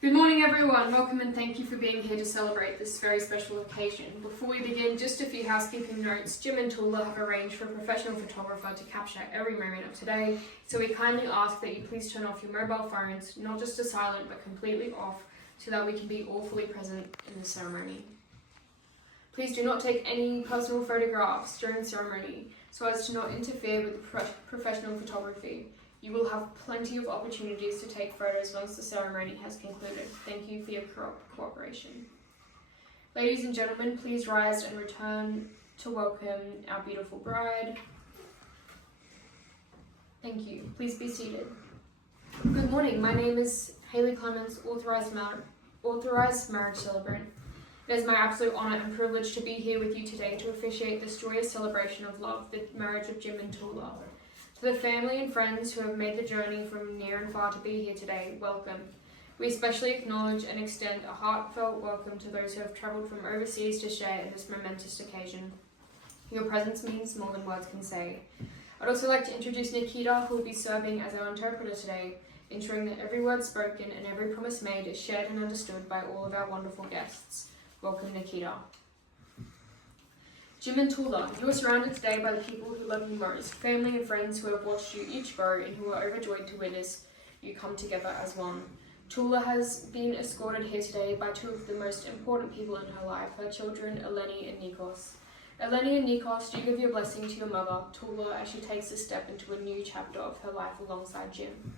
Good morning everyone, welcome and thank you for being here to celebrate this very special occasion. Before we begin, just a few housekeeping notes. Jim and Toula have arranged for a professional photographer to capture every moment of today, so we kindly ask that you please turn off your mobile phones, not just to silent but completely off, so that we can be all fully present in the ceremony. Please do not take any personal photographs during the ceremony, so as to not interfere with the professional photography. You will have plenty of opportunities to take photos once the ceremony has concluded. Thank you for your cooperation. Ladies and gentlemen, please rise and return to welcome our beautiful bride. Thank you. Please be seated. Good morning. My name is Hayley Clemens, authorized marriage celebrant. It is my absolute honor and privilege to be here with you today to officiate this joyous celebration of love, the marriage of Jim and Toula. To the family and friends who have made the journey from near and far to be here today, welcome. We especially acknowledge and extend a heartfelt welcome to those who have travelled from overseas to share in this momentous occasion. Your presence means more than words can say. I'd also like to introduce Nikita, who will be serving as our interpreter today, ensuring that every word spoken and every promise made is shared and understood by all of our wonderful guests. Welcome, Nikita. Jim and Toula, you are surrounded today by the people who love you most, family and friends who have watched you each grow and who are overjoyed to witness you come together as one. Toula has been escorted here today by two of the most important people in her life, her children, Eleni and Nikos. Eleni and Nikos, do give your blessing to your mother, Toula, as she takes a step into a new chapter of her life alongside Jim.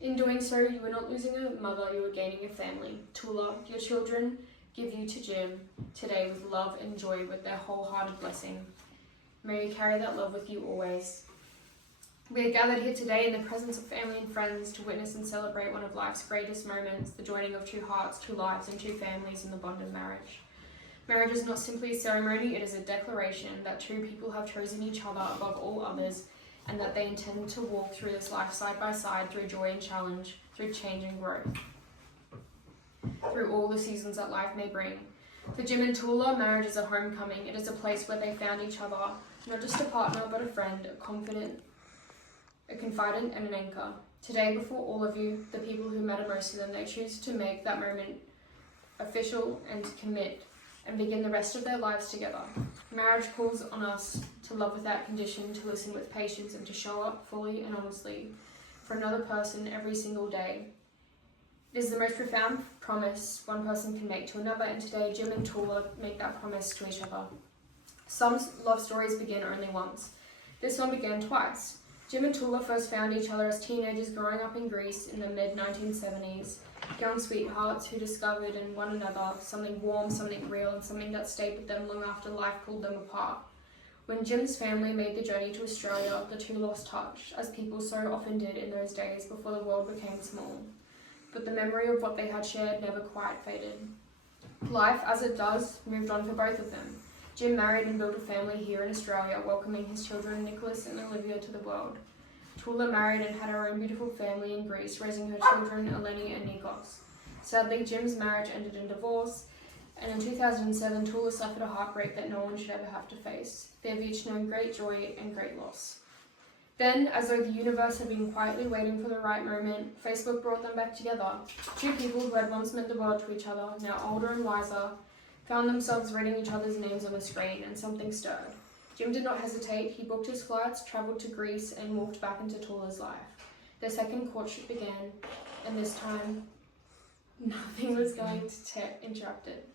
In doing so, you are not losing a mother, you are gaining a family. Toula, your children give you to Jim today with love and joy, with their wholehearted blessing. May you carry that love with you always. We are gathered here today in the presence of family and friends to witness and celebrate one of life's greatest moments, the joining of two hearts, two lives, and two families in the bond of marriage. Marriage is not simply a ceremony, it is a declaration that two people have chosen each other above all others, and that they intend to walk through this life side by side, through joy and challenge, through change and growth, through all the seasons that life may bring. For Jim and Toula, marriage is a homecoming. It is a place where they found each other, not just a partner, but a friend, a confidant, and an anchor. Today, before all of you, the people who matter most to them, they choose to make that moment official and to commit and begin the rest of their lives together. Marriage calls on us to love without condition, to listen with patience, and to show up fully and honestly for another person every single day. It is the most profound promise one person can make to another, and today Jim and Toula make that promise to each other. Some love stories begin only once. This one began twice. Jim and Toula first found each other as teenagers growing up in Greece in the mid-1970s. Young sweethearts who discovered in one another something warm, something real, and something that stayed with them long after life pulled them apart. When Jim's family made the journey to Australia, the two lost touch, as people so often did in those days before the world became small. But the memory of what they had shared never quite faded. Life, as it does, moved on for both of them. Jim married and built a family here in Australia, welcoming his children Nicholas and Olivia to the world. Toula married and had her own beautiful family in Greece, raising her children Eleni and Nikos. Sadly, Jim's marriage ended in divorce, and in 2007, Toula suffered a heartbreak that no one should ever have to face. They have each known great joy and great loss. Then, as though the universe had been quietly waiting for the right moment, Facebook brought them back together. Two people who had once meant the world to each other, now older and wiser, found themselves reading each other's names on the screen, and something stirred. Jim did not hesitate. He booked his flights, travelled to Greece, and walked back into Toula's life. Their second courtship began, and this time, nothing was going to interrupt it.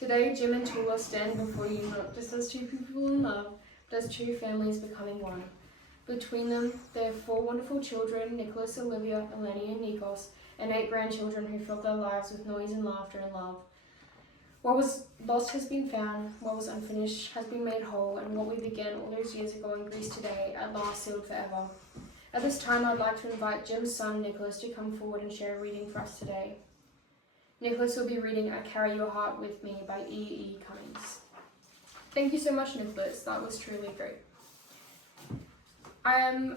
Today, Jim and Toula stand before you not just as two people in love, but as two families becoming one. Between them, they have 4 wonderful children, Nicholas, Olivia, Eleni, and Nikos, and 8 grandchildren who filled their lives with noise and laughter and love. What was lost has been found, what was unfinished has been made whole, and what we began all those years ago in Greece today, at last sealed forever. At this time, I'd like to invite Jim's son, Nicholas, to come forward and share a reading for us today. Nicholas will be reading I Carry Your Heart With Me by E. Cummings. Thank you so much, Nicholas. That was truly great. I am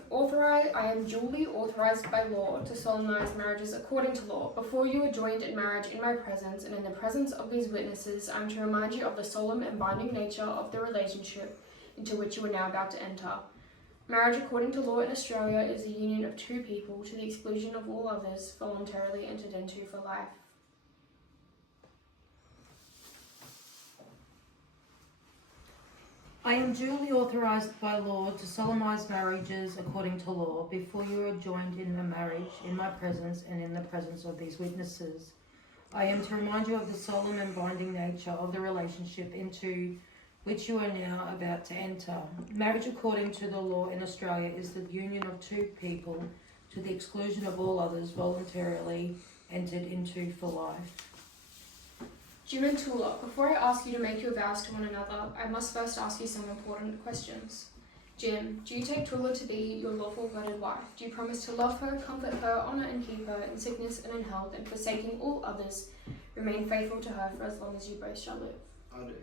duly authorized by law to solemnize marriages according to law. Before you are joined in marriage in my presence and in the presence of these witnesses, I am to remind you of the solemn and binding nature of the relationship into which you are now about to enter. Marriage according to law in Australia is a union of two people to the exclusion of all others voluntarily entered into for life. I am duly authorised by law to solemnise marriages according to law before you are joined in a marriage in my presence and in the presence of these witnesses. I am to remind you of the solemn and binding nature of the relationship into which you are now about to enter. Marriage according to the law in Australia is the union of two people to the exclusion of all others voluntarily entered into for life. Jim and Toula, before I ask you to make your vows to one another, I must first ask you some important questions. Jim, do you take Toula to be your lawful wedded wife? Do you promise to love her, comfort her, honour and keep her in sickness and in health, and forsaking all others, remain faithful to her for as long as you both shall live? I do.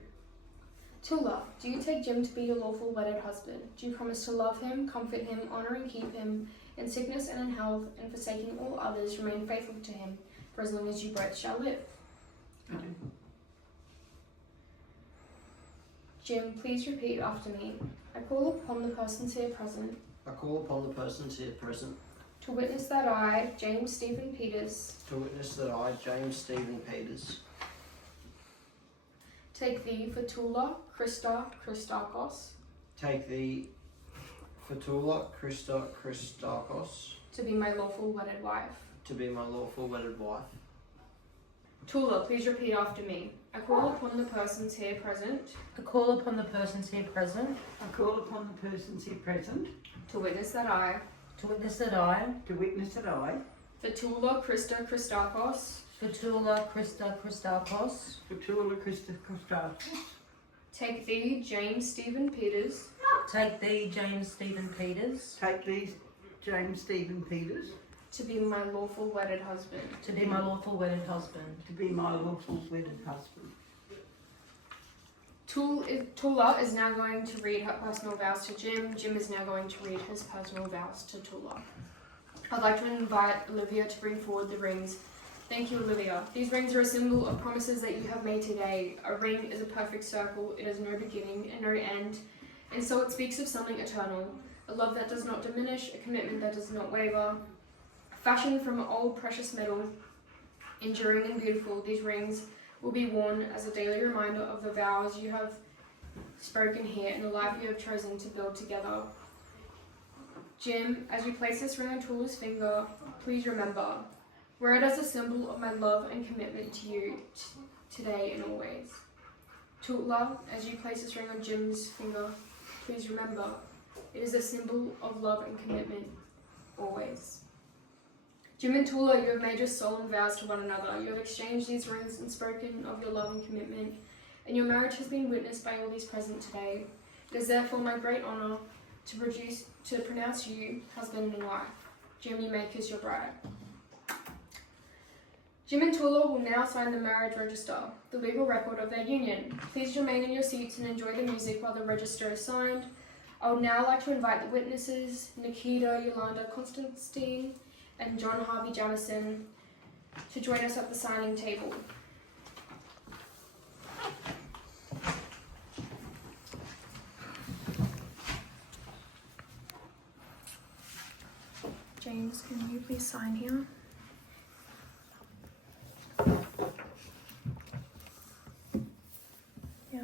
Toula, do you take Jim to be your lawful wedded husband? Do you promise to love him, comfort him, honour and keep him in sickness and in health, and forsaking all others, remain faithful to him for as long as you both shall live? I do. Jim, please repeat after me. I call upon the persons here present I call upon the persons here present to witness that I, James Stephen Peters, to witness that I, James Stephen Peters, take thee for Toula Christa Christakos take thee, Toula Christa Christakos, to be my lawful wedded wife. to be my lawful wedded wife. Toula, please repeat after me. I call upon the persons here present I call upon the persons here present I call upon the persons here present to witness that I, to witness that I, to witness that I, for Toula Christa Christakos, Toula Christa Christakos, for Toula Christa Christakis, take thee, James Stephen Peters, take thee, James Stephen Peters, take these James Stephen Peters to be my lawful wedded husband. to be my lawful wedded husband. to be my lawful wedded husband. Toula is now going to read her personal vows to Jim. Jim is now going to read his personal vows to Toula. I'd like to invite Olivia to bring forward the rings. Thank you, Olivia. These rings are a symbol of promises that you have made today. A ring is a perfect circle. It has no beginning and no end, and so it speaks of something eternal. A love that does not diminish, a commitment that does not waver. Fashioned from old precious metal, enduring and beautiful, these rings will be worn as a daily reminder of the vows you have spoken here and the life you have chosen to build together. Jim, as you place this ring on Toula's finger, please remember, wear it as a symbol of my love and commitment to you today and always. Toula, as you place this ring on Jim's finger, please remember, it is a symbol of love and commitment always. Jim and Toula, you have made your solemn vows to one another. You have exchanged these rings and spoken of your love and commitment, and your marriage has been witnessed by all these present today. It is therefore my great honour to pronounce you husband and wife. Jim, you may kiss your bride. Jim and Toula will now sign the marriage register, the legal record of their union. Please remain in your seats and enjoy the music while the register is signed. I would now like to invite the witnesses, Nikita Yolanda Constantine and John Harvey Jamison, to join us at the signing table. James, can you please sign here? Yeah.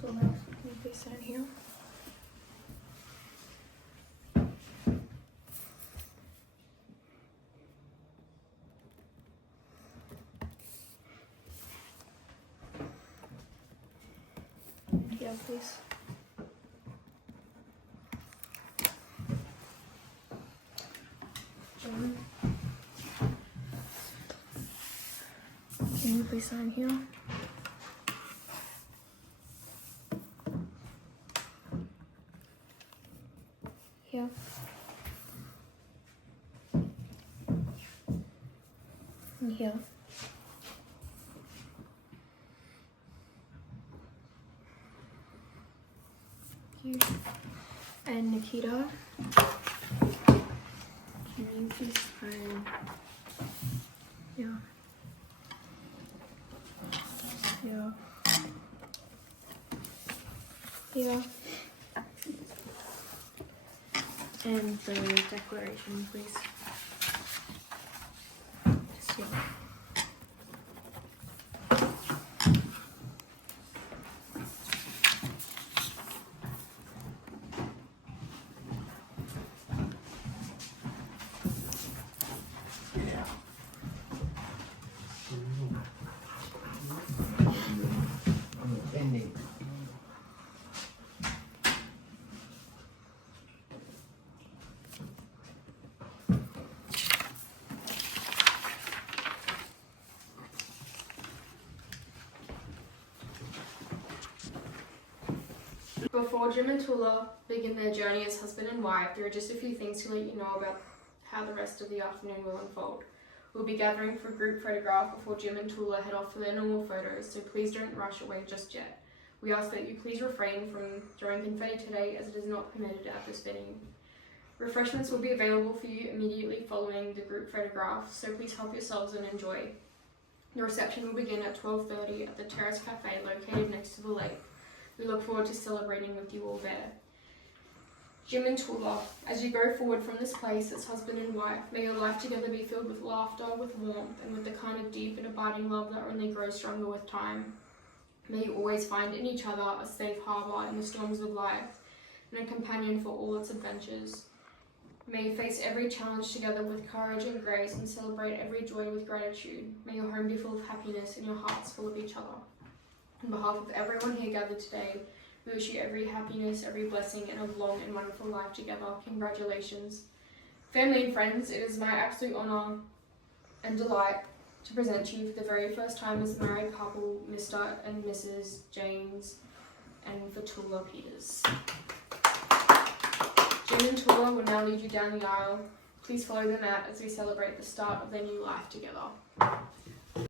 Toula, can you please sign here? Yeah, please. John, can you please sign here? Here. And here. You. And Nikita, can you please sign? Yeah. Yeah. Yeah. And the declaration, please. Just, yeah. I'm attending. Before Jim and Toula begin their journey as husband and wife, there are just a few things to let you know about how the rest of the afternoon will unfold. We'll be gathering for a group photograph before Jim and Toula head off for their normal photos, so please don't rush away just yet. We ask that you please refrain from throwing confetti today, as it is not permitted at this venue. Refreshments will be available for you immediately following the group photograph, so please help yourselves and enjoy. The reception will begin at 12:30 at the Terrace Cafe located next to the lake. We look forward to celebrating with you all there. Jim and Toula, as you go forward from this place as husband and wife, may your life together be filled with laughter, with warmth, and with the kind of deep and abiding love that only grows stronger with time. May you always find in each other a safe harbour in the storms of life, and a companion for all its adventures. May you face every challenge together with courage and grace, and celebrate every joy with gratitude. May your home be full of happiness and your hearts full of each other. On behalf of everyone here gathered today, we wish you every happiness, every blessing, and a long and wonderful life together. Congratulations. Family and friends, it is my absolute honour and delight to present to you for the very first time as the married couple, Mr. and Mrs. James and Toula Peters. Jim and Toula will now lead you down the aisle. Please follow them out as we celebrate the start of their new life together.